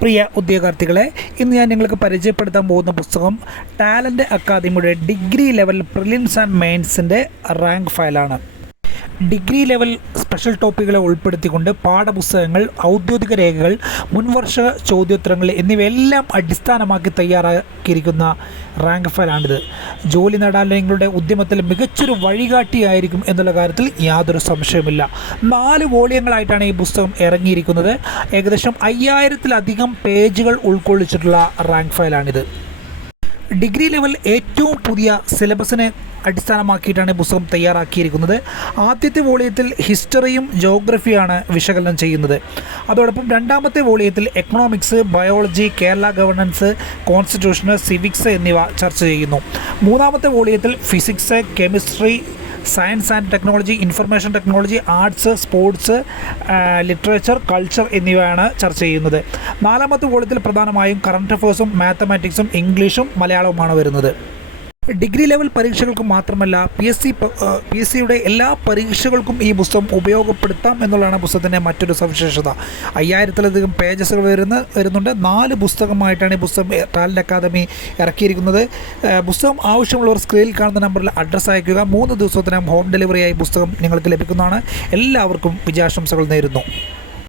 പ്രിയ ഉദ്യോഗാർത്ഥികളെ, ഇന്ന് ഞാൻ നിങ്ങൾക്ക് പരിചയപ്പെടുത്താൻ പോകുന്ന പുസ്തകം ടാലൻറ്റ് അക്കാദമിയുടെ ഡിഗ്രി ലെവൽ പ്രിലിംസ് ആൻഡ് മെയിൻസിൻ്റെ റാങ്ക് ഫയലാണ്. ഡിഗ്രി ലെവൽ സ്പെഷ്യൽ ടോപ്പിക്കുകളെ ഉൾപ്പെടുത്തിക്കൊണ്ട് പാഠപുസ്തകങ്ങൾ, ഔദ്യോഗിക രേഖകൾ, മുൻവർഷ ചോദ്യോത്തരങ്ങൾ എന്നിവയെല്ലാം അടിസ്ഥാനമാക്കി തയ്യാറാക്കിയിരിക്കുന്ന റാങ്ക് ഫയലാണിത്. ജോലി നേടാൻ നിങ്ങളുടെ ഉദ്യമത്തിൽ മികച്ചൊരു വഴികാട്ടിയായിരിക്കും എന്നുള്ള കാര്യത്തിൽ യാതൊരു സംശയവുമില്ല. 4 വോളിയങ്ങളായിട്ടാണ് ഈ പുസ്തകം ഇറങ്ങിയിരിക്കുന്നത്. ഏകദേശം 5000-ലധികം പേജുകൾ ഉൾക്കൊള്ളിച്ചിട്ടുള്ള റാങ്ക് ഫയലാണിത്. ഡിഗ്രി ലെവൽ ഏറ്റവും പുതിയ സിലബസിനെ അടിസ്ഥാനമാക്കിയിട്ടാണ് പുസ്തകം തയ്യാറാക്കിയിരിക്കുന്നത്. ആദ്യത്തെ വോളിയത്തിൽ ഹിസ്റ്ററിയും ജോഗ്രഫിയാണ് വിശകലനം ചെയ്യുന്നത്. അതോടൊപ്പം രണ്ടാമത്തെ വോളിയത്തിൽ economics, biology, Kerala governance, constitution, civics എന്നിവ ചർച്ച ചെയ്യുന്നു. മൂന്നാമത്തെ വോളിയത്തിൽ physics, chemistry, science and technology, information technology, arts, sports, literature, culture എന്നിവയാണ് ചർച്ച ചെയ്യുന്നത്. നാലാമത്തെ വോളിയത്തിൽ പ്രധാനമായും കറണ്ട് അഫയേഴ്സും മാത്തമാറ്റിക്സും ഇംഗ്ലീഷും മലയാളവുമാണ് വരുന്നത്. ഡിഗ്രി ലെവൽ പരീക്ഷകൾക്ക് മാത്രമല്ല പി എസ് സിയുടെ എല്ലാ പരീക്ഷകൾക്കും ഈ പുസ്തകം ഉപയോഗപ്പെടുത്താം എന്നുള്ളതാണ് പുസ്തകത്തിൻ്റെ മറ്റൊരു സവിശേഷത. 5000-ലധികം പേജസുകൾ വരുന്നുണ്ട്. 4 പുസ്തകമായിട്ടാണ് ഈ പുസ്തകം ടാലൻറ്റ് അക്കാദമി ഇറക്കിയിരിക്കുന്നത്. പുസ്തകം ആവശ്യമുള്ളവർ സ്ക്രീനിൽ കാണുന്ന നമ്പറിൽ അഡ്രസ്സ് അയയ്ക്കുക. 3 ദിവസത്തിനകം ഹോം ഡെലിവറിയായി പുസ്തകം നിങ്ങൾക്ക് ലഭിക്കുന്നതാണ്. എല്ലാവർക്കും വിജയാശംസകൾ നേരുന്നു.